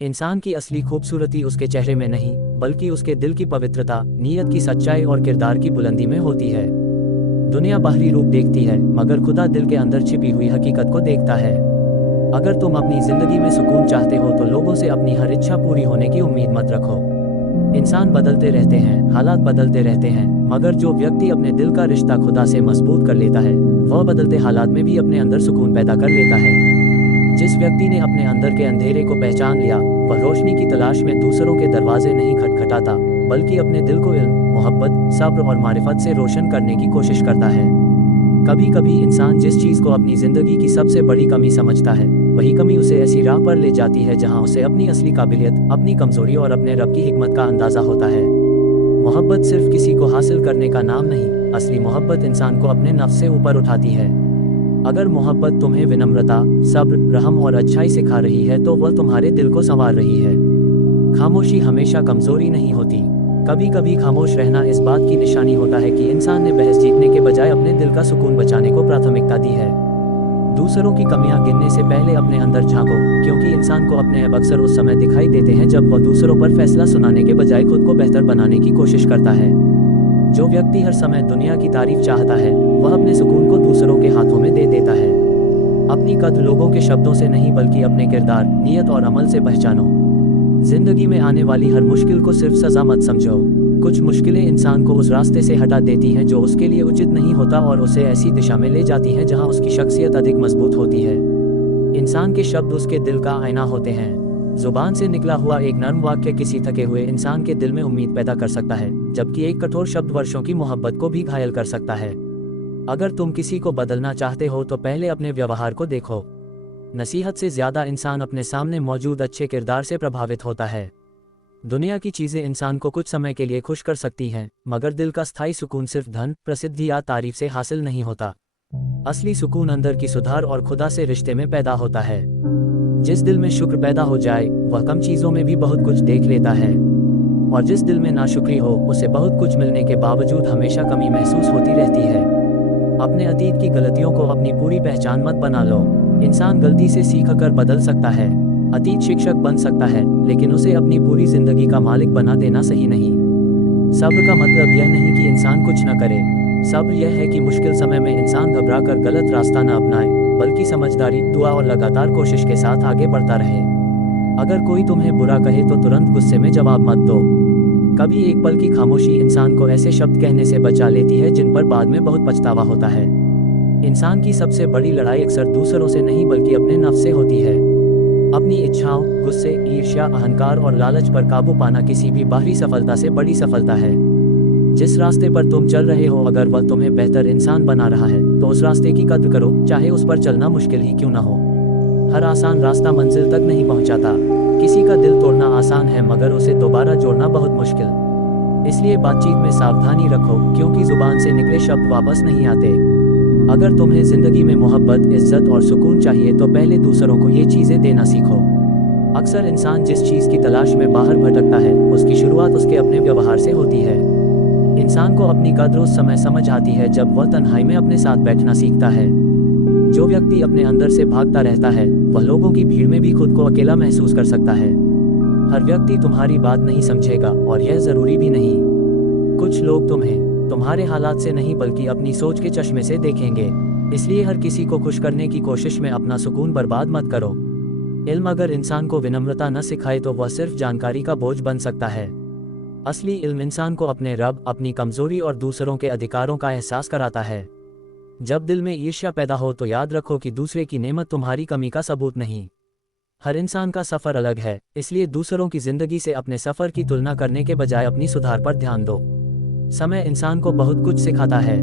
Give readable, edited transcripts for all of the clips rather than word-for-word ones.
इंसान की असली खूबसूरती उसके चेहरे में नहीं, बल्कि उसके दिल की पवित्रता, नीयत की सच्चाई और किरदार की बुलंदी में होती है। दुनिया बाहरी रूप देखती है, मगर खुदा दिल के अंदर छिपी हुई हकीकत को देखता है। अगर तुम अपनी जिंदगी में सुकून चाहते हो तो लोगों से अपनी हर इच्छा पूरी होने की उम्मीद मत रखो। इंसान बदलते रहते हैं, हालात बदलते रहते हैं, मगर जो व्यक्ति अपने दिल का रिश्ता खुदा से मजबूत कर लेता है, वह बदलते हालात में भी अपने अंदर सुकून पैदा कर लेता है। जिस व्यक्ति ने अपने अंदर के अंधेरे को पहचान लिया, वह रोशनी की तलाश में दूसरों के दरवाजे नहीं खटखटाता, बल्कि अपने दिल को इल्म, मोहब्बत, सब्र और मारिफत से रोशन करने की कोशिश करता है। कभी कभी इंसान जिस चीज़ को अपनी जिंदगी की सबसे बड़ी कमी समझता है, वही कमी उसे ऐसी राह पर ले जाती है जहां उसे अपनी असली काबिलियत, अपनी कमजोरी और अपने रब की हिकमत का अंदाजा होता है। मोहब्बत सिर्फ किसी को हासिल करने का नाम नहीं, असली मोहब्बत इंसान को अपने नफ्स से ऊपर उठाती है। अगर मोहब्बत तुम्हें विनम्रता, सब्र, रहम और अच्छाई सिखा रही है तो वह तुम्हारे दिल को संवार रही है। खामोशी हमेशा कमजोरी नहीं होती। कभी कभी खामोश रहना इस बात की निशानी होता है कि इंसान ने बहस जीतने के बजाय अपने दिल का सुकून बचाने को प्राथमिकता दी है। दूसरों की कमियां गिनने से पहले अपने अंदर झांको, क्योंकि इंसान को अपने ऐब अक्सर उस समय दिखाई देते हैं जब वह दूसरों पर फैसला सुनाने के बजाय खुद को बेहतर बनाने की कोशिश करता है। जो व्यक्ति हर समय दुनिया की तारीफ चाहता है, वह अपने सुकून को दूसरों के हाथों में दे देता है। अपनी कद्र लोगों के शब्दों से नहीं, बल्कि अपने किरदार, नीयत और अमल से पहचानो। जिंदगी में आने वाली हर मुश्किल को सिर्फ सजा मत समझो। कुछ मुश्किलें इंसान को उस रास्ते से हटा देती हैं जो उसके लिए उचित नहीं होता और उसे ऐसी दिशा में ले जाती हैं जहां उसकी शख्सियत अधिक मजबूत होती है। इंसान के शब्द उसके दिल का आईना होते हैं। जुबान से निकला हुआ एक नर्म वाक्य किसी थके हुए इंसान के दिल में उम्मीद पैदा कर सकता है, जबकि एक कठोर शब्द वर्षों की मोहब्बत को भी घायल कर सकता है। अगर तुम किसी को बदलना चाहते हो तो पहले अपने व्यवहार को देखो। नसीहत से ज्यादा इंसान अपने सामने मौजूद अच्छे किरदार से प्रभावित होता है। दुनिया की चीजें इंसान को कुछ समय के लिए खुश कर सकती हैं, मगर दिल का स्थायी सुकून सिर्फ धन, प्रसिद्धि या तारीफ से हासिल नहीं होता। असली सुकून अंदर की सुधार और खुदा से रिश्ते में पैदा होता है। जिस दिल में शुक्र पैदा हो जाए, वह कम चीजों में भी बहुत कुछ देख लेता है, और जिस दिल में नाशुक्री हो, उसे बहुत कुछ मिलने के बावजूद हमेशा कमी महसूस होती रहती है। अपने अतीत की गलतियों को अपनी पूरी पहचान मत बना लो। इंसान गलती से सीख कर बदल सकता है। अतीत शिक्षक बन सकता है, लेकिन उसे अपनी पूरी जिंदगी का मालिक बना देना सही नहीं। सब्र का मतलब यह नहीं कि इंसान कुछ न करे। सब्र यह है कि मुश्किल समय में इंसान घबराकर गलत रास्ता न अपनाए, बल्कि समझदारी, दुआ और लगातार कोशिश के साथ आगे बढ़ता रहे। अगर कोई तुम्हें बुरा कहे तो तुरंत गुस्से में जवाब मत दो। कभी एक पल की खामोशी इंसान को ऐसे शब्द कहने से बचा लेती है जिन पर बाद में बहुत पछतावा होता है। इंसान की सबसे बड़ी लड़ाई अक्सर दूसरों से नहीं, बल्कि अपने नफ्स से होती है। अपनी इच्छाओं, गुस्से, ईर्ष्या, अहंकार और लालच पर काबू पाना किसी भी बाहरी सफलता से बड़ी सफलता है। जिस रास्ते पर तुम चल रहे हो, अगर वह तुम्हें बेहतर इंसान बना रहा है, तो उस रास्ते की कद्र करो, चाहे उस पर चलना मुश्किल ही क्यों न हो। हर आसान रास्ता मंजिल तक नहीं पहुंचाता। किसी का दिल तोड़ना आसान है, मगर उसे दोबारा जोड़ना बहुत मुश्किल। इसलिए बातचीत में सावधानी रखो, क्योंकि जुबान से निकले शब्द वापस नहीं आते। अगर तुम्हें जिंदगी में मोहब्बत, इज्जत और सुकून चाहिए तो पहले दूसरों को ये चीजें देना सीखो। अक्सर इंसान जिस चीज की तलाश में बाहर भटकता है, उसकी शुरुआत उसके अपने व्यवहार से होती है। इंसान को अपनी कद्र उस समय समझ आती है जब वह तन्हाई में अपने साथ बैठना सीखता है। जो व्यक्ति अपने अंदर से भागता रहता है, वह लोगों की भीड़ में भी खुद को अकेला महसूस कर सकता है। हर व्यक्ति तुम्हारी बात नहीं समझेगा, और यह जरूरी भी नहीं। कुछ लोग तुम्हें तुम्हारे हालात से नहीं, बल्कि अपनी सोच के चश्मे से देखेंगे। इसलिए हर किसी को खुश करने की कोशिश में अपना सुकून बर्बाद मत करो। इल्म अगर इंसान को विनम्रता न सिखाए तो वह सिर्फ जानकारी का बोझ बन सकता है। असली इल्म इंसान को अपने रब, अपनी कमजोरी और दूसरों के अधिकारों का एहसास कराता है। जब दिल में ईर्ष्या पैदा हो तो याद रखो कि दूसरे की नेमत तुम्हारी कमी का सबूत नहीं। हर इंसान का सफर अलग है, इसलिए दूसरों की जिंदगी से अपने सफर की तुलना करने के बजाय अपनी सुधार पर ध्यान दो। समय इंसान को बहुत कुछ सिखाता है।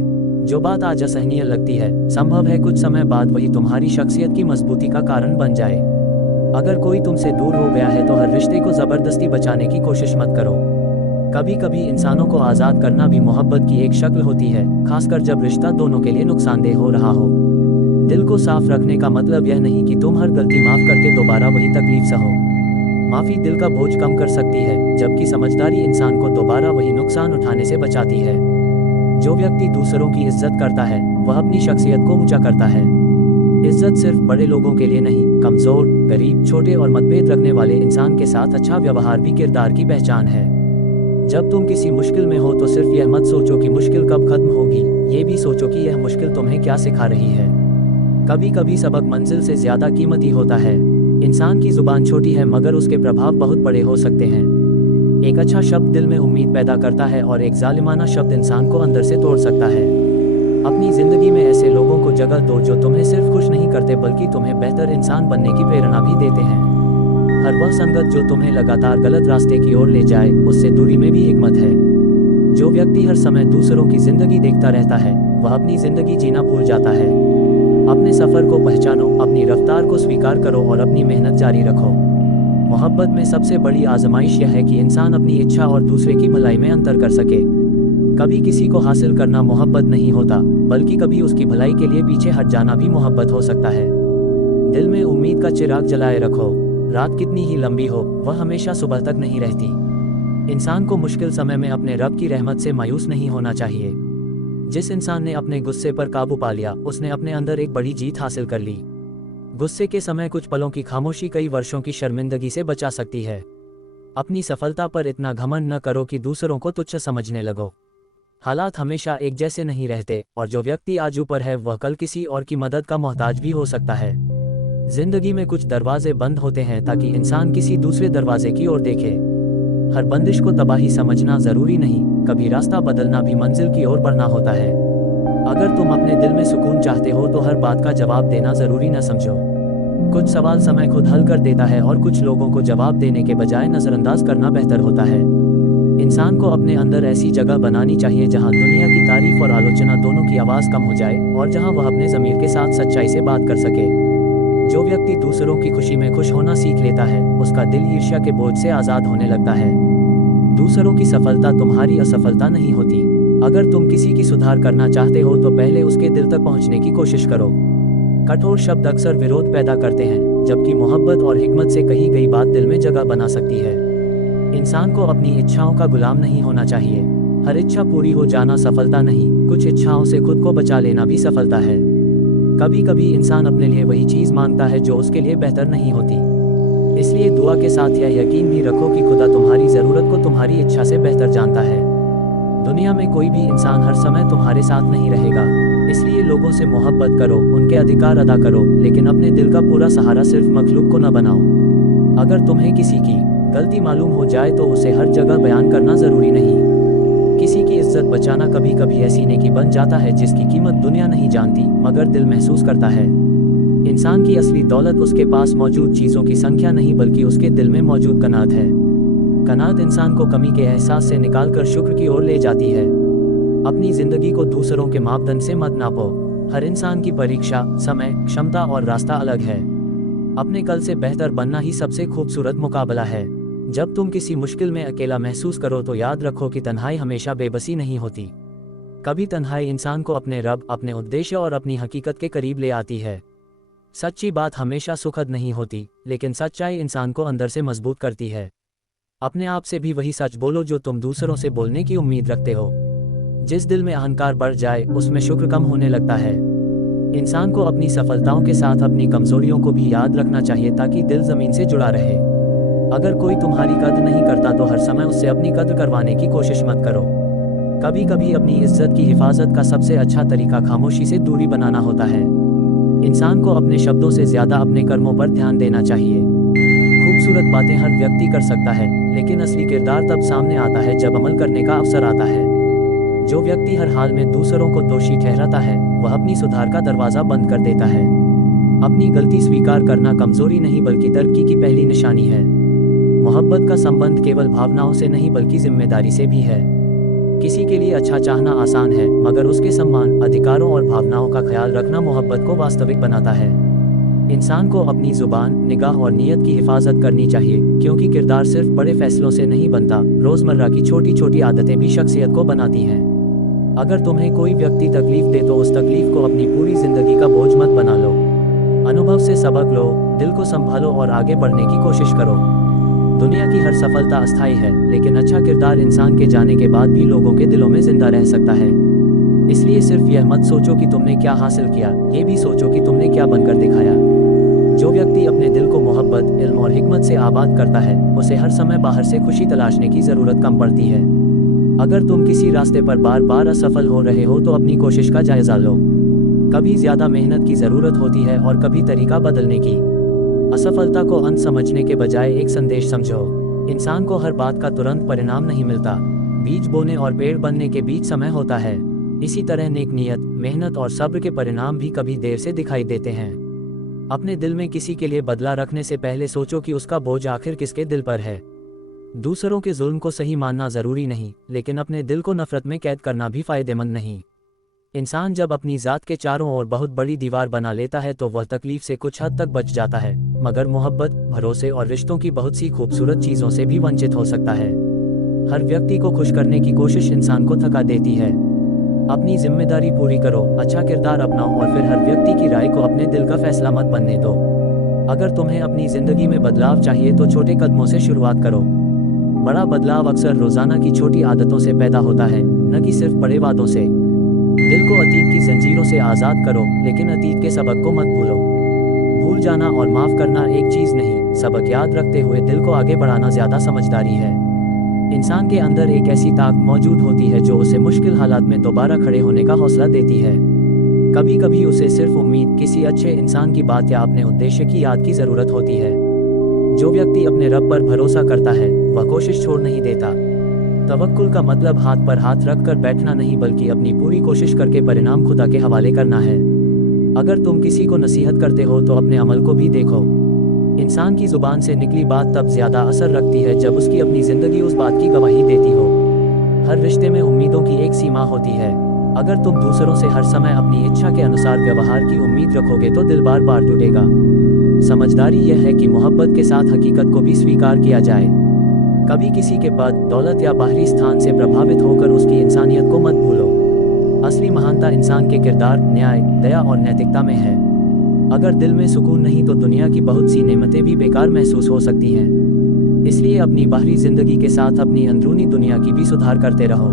जो बात आज असहनीय लगती है, संभव है कुछ समय बाद वही तुम्हारी शख्सियत की मजबूती का कारण बन जाए। अगर कोई तुमसे दूर हो गया है तो हर रिश्ते को जबरदस्ती बचाने की कोशिश मत करो। कभी कभी इंसानों को आज़ाद करना भी मोहब्बत की एक शक्ल होती है, खासकर जब रिश्ता दोनों के लिए नुकसानदेह हो रहा हो। दिल को साफ रखने का मतलब यह नहीं कि तुम हर गलती माफ करके दोबारा वही तकलीफ सहो। माफी दिल का बोझ कम कर सकती है, जबकि समझदारी इंसान को दोबारा वही नुकसान उठाने से बचाती है। जो व्यक्ति दूसरों की इज्जत करता है, वह अपनी शख्सियत को ऊंचा करता है। इज्जत सिर्फ बड़े लोगों के लिए नहीं, कमजोर, गरीब, छोटे और मतभेद रखने वाले इंसान के साथ अच्छा व्यवहार भी किरदार की पहचान है। जब तुम किसी मुश्किल में हो तो सिर्फ यह मत सोचो कि मुश्किल कब खत्म होगी, ये भी सोचो कि यह मुश्किल तुम्हें क्या सिखा रही है। कभी कभी सबक मंजिल से ज्यादा कीमती होता है। इंसान की जुबान छोटी है मगर उसके प्रभाव बहुत बड़े हो सकते हैं। एक अच्छा शब्द दिल में उम्मीद पैदा करता है और एक जालिमाना शब्द इंसान को अंदर से तोड़ सकता है। अपनी जिंदगी में ऐसे लोगों को जगह दो जो तुम्हें सिर्फ खुश नहीं करते बल्कि तुम्हें बेहतर इंसान बनने की प्रेरणा भी देते हैं। हर वह संगत जो तुम्हें लगातार गलत रास्ते की ओर ले जाए, उससे दूरी में भी हिकमत है। जो व्यक्ति हर समय दूसरों की जिंदगी देखता रहता है, वह अपनी जिंदगी जीना भूल जाता है। अपने सफर को पहचानो, अपनी रफ्तार को स्वीकार करो और अपनी मेहनत जारी रखो। मोहब्बत में सबसे बड़ी आजमाइश यह है कि इंसान अपनी इच्छा और दूसरे की भलाई में अंतर कर सके। कभी किसी को हासिल करना मोहब्बत नहीं होता, बल्कि कभी उसकी भलाई के लिए पीछे हट जाना भी मोहब्बत हो सकता है। दिल में उम्मीद का चिराग जलाए रखो। रात कितनी ही लंबी हो, वह हमेशा सुबह तक नहीं रहती। इंसान को मुश्किल समय में अपने रब की रहमत से मायूस नहीं होना चाहिए। जिस इंसान ने अपने गुस्से पर काबू पा लिया, उसने अपने अंदर एक बड़ी जीत हासिल कर ली। गुस्से के समय कुछ पलों की खामोशी कई वर्षों की शर्मिंदगी से बचा सकती है। अपनी सफलता पर इतना घमंड न करो कि दूसरों को तुच्छ समझने लगो। हालात हमेशा एक जैसे नहीं रहते और जो व्यक्ति आज ऊपर है वह कल किसी और की मदद का मोहताज भी हो सकता है। जिंदगी में कुछ दरवाजे बंद होते हैं ताकि इंसान किसी दूसरे दरवाजे की ओर देखे। हर बंदिश को तबाही समझना जरूरी नहीं, कभी रास्ता बदलना भी मंजिल की ओर बढ़ना होता है। अगर तुम अपने दिल में सुकून चाहते हो तो हर बात का जवाब देना जरूरी न समझो। कुछ सवाल समय खुद हल कर देता है और कुछ लोगों को जवाब देने के बजाय नजरअंदाज करना बेहतर होता है। इंसान को अपने अंदर ऐसी जगह बनानी चाहिए जहां दुनिया की तारीफ और आलोचना दोनों की आवाज कम हो जाए और जहां वह अपने ज़मीर के साथ सच्चाई से बात कर सके। जो व्यक्ति दूसरों की खुशी में खुश होना सीख लेता है, उसका दिल ईर्ष्या के बोझ से आज़ाद होने लगता है। दूसरों की सफलता तुम्हारी असफलता नहीं होती। अगर तुम किसी की सुधार करना चाहते हो तो पहले उसके दिल तक पहुंचने की कोशिश करो। कठोर शब्द अक्सर विरोध पैदा करते हैं, जबकि मोहब्बत और हिकमत से कही गई बात दिल में जगह बना सकती है। इंसान को अपनी इच्छाओं का गुलाम नहीं होना चाहिए। हर इच्छा पूरी हो जाना सफलता नहीं, कुछ इच्छाओं से खुद को बचा लेना भी सफलता है। कभी कभी इंसान अपने लिए वही चीज़ मांगता है जो उसके लिए बेहतर नहीं होती। इसलिए दुआ के साथ यह यकीन भी रखो कि खुदा तुम्हारी ज़रूरत को तुम्हारी इच्छा से बेहतर जानता है। दुनिया में कोई भी इंसान हर समय तुम्हारे साथ नहीं रहेगा, इसलिए लोगों से मोहब्बत करो, उनके अधिकार अदा करो, लेकिन अपने दिल का पूरा सहारा सिर्फ मखलूक को न बनाओ। अगर तुम्हें किसी की गलती मालूम हो जाए तो उसे हर जगह बयान करना ज़रूरी नहीं। किसी की इज्जत बचाना कभी कभी ऐसी नेकी बन जाता है जिसकी कीमत दुनिया नहीं जानती मगर दिल महसूस करता है। इंसान की असली दौलत उसके पास मौजूद चीज़ों की संख्या नहीं बल्कि उसके दिल में मौजूद कनात है। कनात इंसान को कमी के एहसास से निकालकर शुक्र की ओर ले जाती है। अपनी जिंदगी को दूसरों के मापदंड से मत नापो। हर इंसान की परीक्षा, समय, क्षमता और रास्ता अलग है। अपने कल से बेहतर बनना ही सबसे खूबसूरत मुकाबला है। जब तुम किसी मुश्किल में अकेला महसूस करो तो याद रखो कि तन्हाई हमेशा बेबसी नहीं होती। कभी तन्हाई इंसान को अपने रब, अपने उद्देश्य और अपनी हकीकत के करीब ले आती है। सच्ची बात हमेशा सुखद नहीं होती, लेकिन सच्चाई इंसान को अंदर से मजबूत करती है। अपने आप से भी वही सच बोलो जो तुम दूसरों से बोलने की उम्मीद रखते हो। जिस दिल में अहंकार बढ़ जाए उसमें शुक्र कम होने लगता है। इंसान को अपनी सफलताओं के साथ अपनी कमजोरियों को भी याद रखना चाहिए ताकि दिल जमीन से जुड़ा रहे। अगर कोई तुम्हारी कद्र नहीं करता तो हर समय उससे अपनी कद्र करवाने की कोशिश मत करो। कभी कभी अपनी इज्जत की हिफाजत का सबसे अच्छा तरीका खामोशी से दूरी बनाना होता है। इंसान को अपने शब्दों से ज्यादा अपने कर्मों पर ध्यान देना चाहिए। खूबसूरत बातें हर व्यक्ति कर सकता है, लेकिन असली किरदार तब सामने आता है जब अमल करने का अवसर आता है। जो व्यक्ति हर हाल में दूसरों को दोषी ठहराता है, वह अपनी सुधार का दरवाजा बंद कर देता है। अपनी गलती स्वीकार करना कमजोरी नहीं बल्कि तरक्की की पहली निशानी है। मोहब्बत का संबंध केवल भावनाओं से नहीं बल्कि जिम्मेदारी से भी है। किसी के लिए अच्छा चाहना आसान है, मगर उसके सम्मान, अधिकारों और भावनाओं का ख्याल रखना मोहब्बत को वास्तविक बनाता है। इंसान को अपनी जुबान, निगाह और नीयत की हिफाजत करनी चाहिए, क्योंकि किरदार सिर्फ बड़े फैसलों से नहीं बनता, रोजमर्रा की छोटी छोटी आदतें भी शख्सियत को बनाती हैं। अगर तुम्हें कोई व्यक्ति तकलीफ दे तो उस तकलीफ को अपनी पूरी जिंदगी का बोझ मत बना लो। अनुभव से सबक लो, दिल को संभालो और आगे बढ़ने की कोशिश करो। दुनिया की हर सफलता अस्थायी है, लेकिन अच्छा किरदार इंसान के जाने के बाद भी लोगों के दिलों में जिंदा रह सकता है। इसलिए सिर्फ यह मत सोचो कि तुमने क्या हासिल किया, ये भी सोचो कि तुमने क्या बनकर दिखाया। जो व्यक्ति अपने दिल को मोहब्बत, इल्म और हिकमत से आबाद करता है, उसे हर समय बाहर से खुशी तलाशने की ज़रूरत कम पड़ती है। अगर तुम किसी रास्ते पर बार बार असफल हो रहे हो तो अपनी कोशिश का जायजा लो। कभी ज़्यादा मेहनत की ज़रूरत होती है और कभी तरीका बदलने की। असफलता को अंत समझने के बजाय एक संदेश समझो। इंसान को हर बात का तुरंत परिणाम नहीं मिलता। बीज बोने और पेड़ बनने के बीच समय होता है। इसी तरह नेक नियत, मेहनत और सब्र के परिणाम भी कभी देर से दिखाई देते हैं। अपने दिल में किसी के लिए बदला रखने से पहले सोचो कि उसका बोझ आखिर किसके दिल पर है। दूसरों के जुल्म को सही मानना जरूरी नहीं, लेकिन अपने दिल को नफरत में कैद करना भी फायदेमंद नहीं। इंसान जब अपनी जात के चारों ओर बहुत बड़ी दीवार बना लेता है तो वह तकलीफ से कुछ हद तक बच जाता है, मगर मोहब्बत, भरोसे और रिश्तों की बहुत सी खूबसूरत चीज़ों से भी वंचित हो सकता है। हर व्यक्ति को खुश करने की कोशिश इंसान को थका देती है। अपनी जिम्मेदारी पूरी करो, अच्छा किरदार अपनाओ और फिर हर व्यक्ति की राय को अपने दिल का फैसला मत बनने दो। अगर तुम्हें अपनी जिंदगी में बदलाव चाहिए तो छोटे कदमों से शुरुआत करो। बड़ा बदलाव अक्सर रोजाना की छोटी आदतों से पैदा होता है, न कि सिर्फ बड़े वादों से। दिल को अतीत की जंजीरों से आज़ाद करो, लेकिन अतीत के सबक को मत भूलो। भूल जाना और माफ़ करना एक चीज़ नहीं, सबक याद रखते हुए दिल को आगे बढ़ाना ज़्यादा समझदारी है। इंसान के अंदर एक ऐसी ताकत मौजूद होती है जो उसे मुश्किल हालात में दोबारा खड़े होने का हौसला देती है। कभी कभी उसे सिर्फ उम्मीद, किसी अच्छे इंसान की बात या अपने उद्देश्य की याद की ज़रूरत होती है। जो व्यक्ति अपने रब पर भरोसा करता है वह कोशिश छोड़ नहीं देता। तवक्कुल का मतलब हाथ पर हाथ रख कर बैठना नहीं, बल्कि अपनी पूरी कोशिश करके परिणाम खुदा के हवाले करना है। अगर तुम किसी को नसीहत करते हो तो अपने अमल को भी देखो। इंसान की जुबान से निकली बात तब ज्यादा असर रखती है जब उसकी अपनी जिंदगी उस बात की गवाही देती हो। हर रिश्ते में उम्मीदों की एक सीमा होती है। अगर तुम दूसरों से हर समय अपनी इच्छा के अनुसार व्यवहार की उम्मीद रखोगे तो दिल बार बार टूटेगा। समझदारी यह है कि मोहब्बत के साथ हकीकत को भी स्वीकार किया जाए। कभी किसी के पद, दौलत या बाहरी स्थान से प्रभावित होकर उसकी इंसानियत को मत भूलो। असली महानता इंसान के किरदार, न्याय, दया और नैतिकता में है। अगर दिल में सुकून नहीं तो दुनिया की बहुत सी नेमतें भी बेकार महसूस हो सकती हैं। इसलिए अपनी बाहरी जिंदगी के साथ अपनी अंदरूनी दुनिया की भी सुधार करते रहो।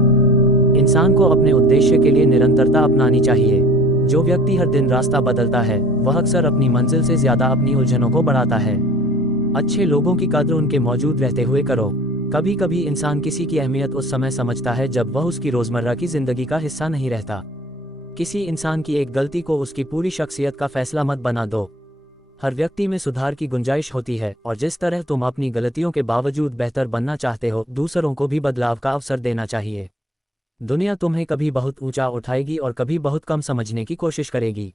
इंसान को अपने उद्देश्य के लिए निरंतरता अपनानी चाहिए। जो व्यक्ति हर दिन रास्ता बदलता है वह अक्सर अपनी मंजिल से ज्यादा अपनी उलझनों को बढ़ाता है। अच्छे लोगों की कद्र उनके मौजूद रहते हुए करो। कभी कभी इंसान किसी की अहमियत उस समय समझता है जब वह उसकी रोजमर्रा की जिंदगी का हिस्सा नहीं रहता। किसी इंसान की एक गलती को उसकी पूरी शख्सियत का फैसला मत बना दो। हर व्यक्ति में सुधार की गुंजाइश होती है और जिस तरह तुम अपनी गलतियों के बावजूद बेहतर बनना चाहते हो, दूसरों को भी बदलाव का अवसर देना चाहिए। दुनिया तुम्हें कभी बहुत ऊंचा उठाएगी और कभी बहुत कम समझने की कोशिश करेगी।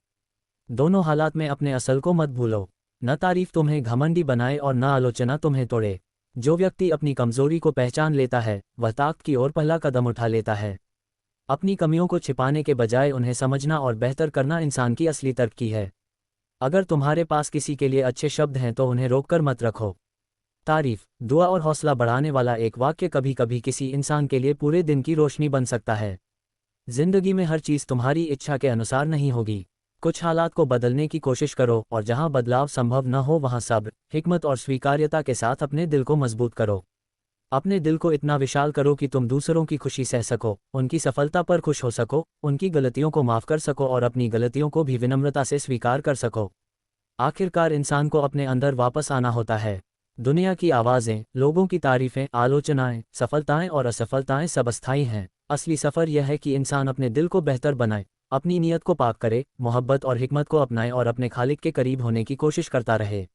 दोनों हालात में अपने असल को मत भूलो। न तारीफ तुम्हें घमंडी बनाए और न आलोचना तुम्हें तोड़े। जो व्यक्ति अपनी कमजोरी को पहचान लेता है वह ताकत की ओर पहला कदम उठा लेता है। अपनी कमियों को छिपाने के बजाय उन्हें समझना और बेहतर करना इंसान की असली तरक्की है। अगर तुम्हारे पास किसी के लिए अच्छे शब्द हैं तो उन्हें रोककर मत रखो। तारीफ, दुआ और हौसला बढ़ाने वाला एक वाक्य कभी कभी किसी इंसान के लिए पूरे दिन की रोशनी बन सकता है। जिंदगी में हर चीज़ तुम्हारी इच्छा के अनुसार नहीं होगी। कुछ हालात को बदलने की कोशिश करो और जहां बदलाव संभव न हो वहां सब्र, हिकमत और स्वीकार्यता के साथ अपने दिल को मजबूत करो। अपने दिल को इतना विशाल करो कि तुम दूसरों की खुशी सह सको, उनकी सफलता पर खुश हो सको, उनकी गलतियों को माफ़ कर सको और अपनी गलतियों को भी विनम्रता से स्वीकार कर सको। आखिरकार इंसान को अपने अंदर वापस आना होता है। दुनिया की आवाज़ें, लोगों की तारीफें, आलोचनाएं, सफलताएं और असफलताएं सब अस्थायी हैं। असली सफ़र यह है कि इंसान अपने दिल को बेहतर बनाए, अपनी नीयत को पाक करे, मोहब्बत और हिकमत को अपनाए और अपने खालिक के करीब होने की कोशिश करता रहे।